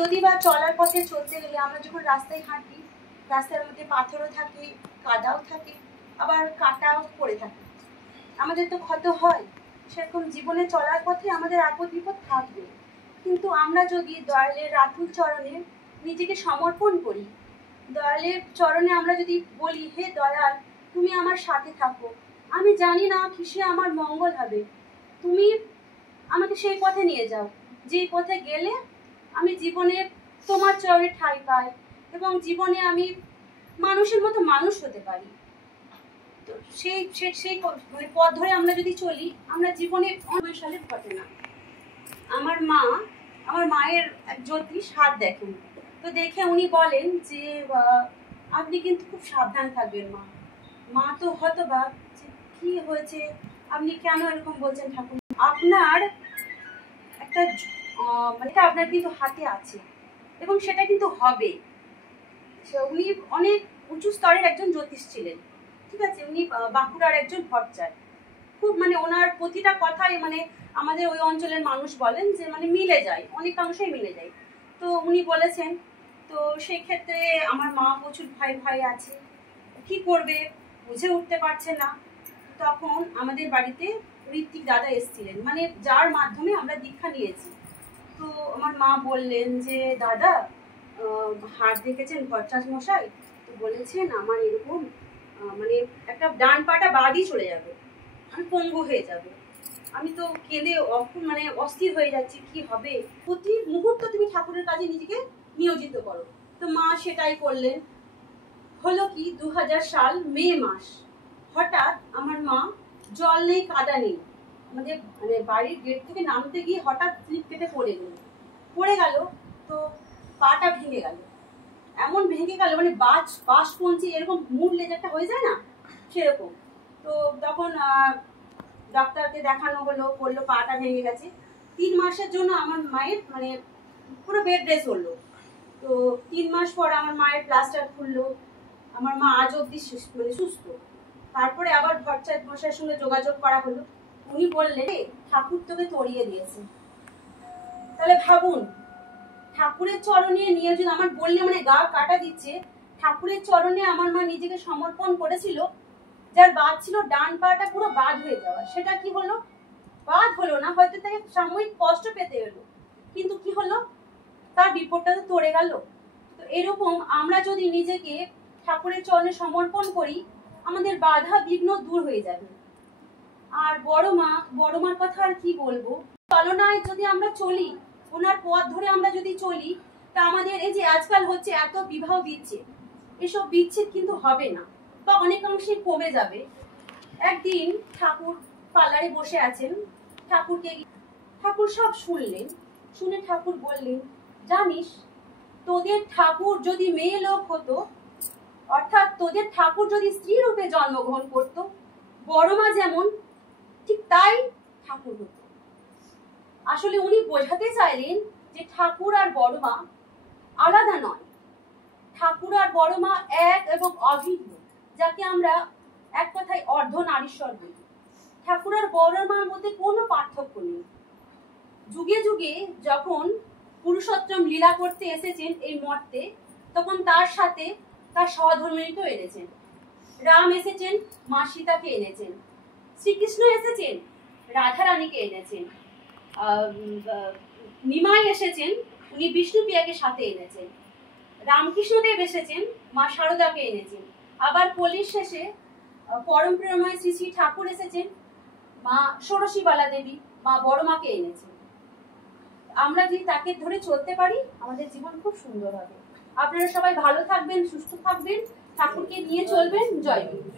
যদি বা চলার পথে চলতে গেলে আমরা যখন রাস্তায় হাঁটি, রাস্তার মধ্যে পাথরও থাকে, কাদাও থাকে, আবার কাটাও পড়ে থাকে, আমাদের তো ক্ষত হয়। সেরকম জীবনে চলার পথে আমাদের আপদ বিপদ থাকবে, কিন্তু আমরা যদি দয়ালের রাতুল চরণে নিজেকে সমর্পণ করি, দয়ালের চরণে আমরা যদি বলি, হে দয়াল তুমি আমার সাথে থাকো, আমি জানি না কিসে আমার মঙ্গল হবে, তুমি আমাকে সেই পথে নিয়ে যাও যে পথে গেলে আমি জীবনে তোমার চরণে ঠাঁই পাই এবং জীবনে আমি মানুষের মতো মানুষ হতে পারি। তো সেই সেই মানে পথ ধরে আমরা যদি চলি, আমরা জীবনে অনেক সালের ঘটনা। আমার মায়ের এক জ্যোতিষ হাত দেখেন, তো দেখে উনি বলেন যে আপনি কিন্তু খুব সাবধান থাকবেন। মা তো হতবাক, কি হয়েছে, আপনি কেন এরকম বলছেন ঠাকুর, আপনার একটা মানে আপনার কিন্তু হাতে আছে এবং সেটা কিন্তু হবে। উনি অনেক উঁচু স্তরের একজন জ্যোতিষ ছিলেন, ঠিক আছে, উনি বাঁকুড়ার একজন ভট্টাচার, খুব মানে ওনার প্রতিটা কথাই মানে আমাদের ওই অঞ্চলের মানুষ বলেন যে মানে মিলে যায়, অনেকাংশেই মিলে যায়। তো উনি বলেছেন, তো সেই ক্ষেত্রে আমার মা প্রচুর ভয় আছে, কি করবে বুঝে উঠতে পারছে না। তখন আমাদের বাড়িতে ঋত্বিক দাদা এসেছিলেন, মানে যার মাধ্যমে আমরা দীক্ষা নিয়েছি। তো আমার মা বললেন যে দাদা হাত দেখেছেন ভট্টাচার্য মশাই, তো বলেছেন আমার এরকম মানে একটা ডান পাটা বাদই চলে যাবে, আমি পঙ্গু হয়ে যাব। আমি তো কেঁদে মানে অস্থির হয়ে যাচ্ছি, কি হবে, প্রতি মুহূর্ত তুমি ঠাকুরের কাজে নিজেকে নিয়োজিত করো। তো মা সেটাই করলেন। হলো কি 2000 সাল মে মাস, হঠাৎ আমার মা জল নেই কাদা নেই, আমাদের মানে বাড়ির গেট থেকে নামতে গিয়ে হঠাৎ স্লিপ কেটে পড়ে গেল। তো পাটা ভেঙে গেল, এমন ভেঙে গেল মানে বাস পৌঁছে এরকম মুড়লে যেটা হয়ে যায় না সেরকম। তো তখন ডাক্তারকে দেখানো হলো, বললো পাটা ভেঙে গেছে। 3 মাসের জন্য আমার মায়ের মানে পুরো বেড রেস্ট হলো। তো 3 মাস পর আমার মায়ের প্লাস্টার খুললো, আমার মা আজ অব্দি মানে সুস্থ। তারপরে আবার ভট্টাচার্য মশাইয়ের সঙ্গে যোগাযোগ করা হলো, উনি বললেন ঠাকুর তোকে তড়িয়ে দিয়েছে। তাহলে ভাবুন, ঠাকুরের চরণে নিয়ে যদি আমার বললে মানে গা কাটা দিচ্ছে, ঠাকুরের চরণে আমার মা নিজেকে সমর্পণ করেছিল, যার বাদ ছিল ডান পাটা পুরো বাদ হয়ে যাওয়া, সেটা কি হলো, বাদ হলো না, হয়তো তাকে সাময়িক কষ্ট পেতে হলো, কিন্তু কি হলো, তার বিপদটা তো তড়ে গেল। তো এরকম আমরা যদি নিজেকে ঠাকুরের চরণে সমর্পণ করি, আমাদের বাধা বিঘ্ন দূর হয়ে যাবে। আর বড় মার কথা আর কি বলবো, চলনায় যদি আমরা চলি, ওনার পথ ধরে আমরা যদি চলি, তা আমাদের এই যে আজকাল হচ্ছে এত বিবাহ বিচ্ছেদ, এসব বিচ্ছেদ কিন্তু হবে না বা অনেকাংশে কমে যাবে। একদিন ঠাকুর পার্লারে বসে আছেন, ঠাকুর সব শুনলেন, শুনে ঠাকুর বললেন, জানিস তোদের ঠাকুর যদি মেয়ে লোক হতো, অর্থাৎ তোদের ঠাকুর যদি স্ত্রী রূপে জন্মগ্রহণ করতো, বড় মা যেমন ঠিক তাই ঠাকুর হতো। আসলে উনি বোঝাতে চাইলেন যে ঠাকুর আর বড় মা আলাদা নয়, ঠাকুর আর বড় মা এক এবং অভিন্ন, যাকে আমরা এক কথায় অর্ধনারীশ্বর বলি। ঠাকুর আর বড় মার মধ্যে কোনো পার্থক্য নেই। যুগে যুগে যখন পুরুষোত্তম লীলা করতে এসেছেন এই মর্তে, তখন তার সাথে তার সহধর্মিণীকেও এনেছেন। রাম এসেছেন, মা সীতাকে এনেছেন, শ্রীকৃষ্ণ এসেছেন, রাধা রানীকে এনেছেন, নিমাই এসেছেন, উনি বিষ্ণুপ্রিয়াকে সাথে এনেছেন, রামকৃষ্ণদেব এসেছেন, মা শারদাকে এনেছেন, আবার কলির শেষে পরম প্রেমময় শ্রী শ্রী ঠাকুর এসেছেন, মা ষোড়শীবালা দেবী, মা বড় মাকে এনেছেন। আমরা যদি তাকে ধরে চলতে পারি, আমাদের জীবন খুব সুন্দর হবে। আপনারা সবাই ভালো থাকবেন, সুস্থ থাকবেন, ঠাকুরকে নিয়ে চলবেন। জয় গুরু।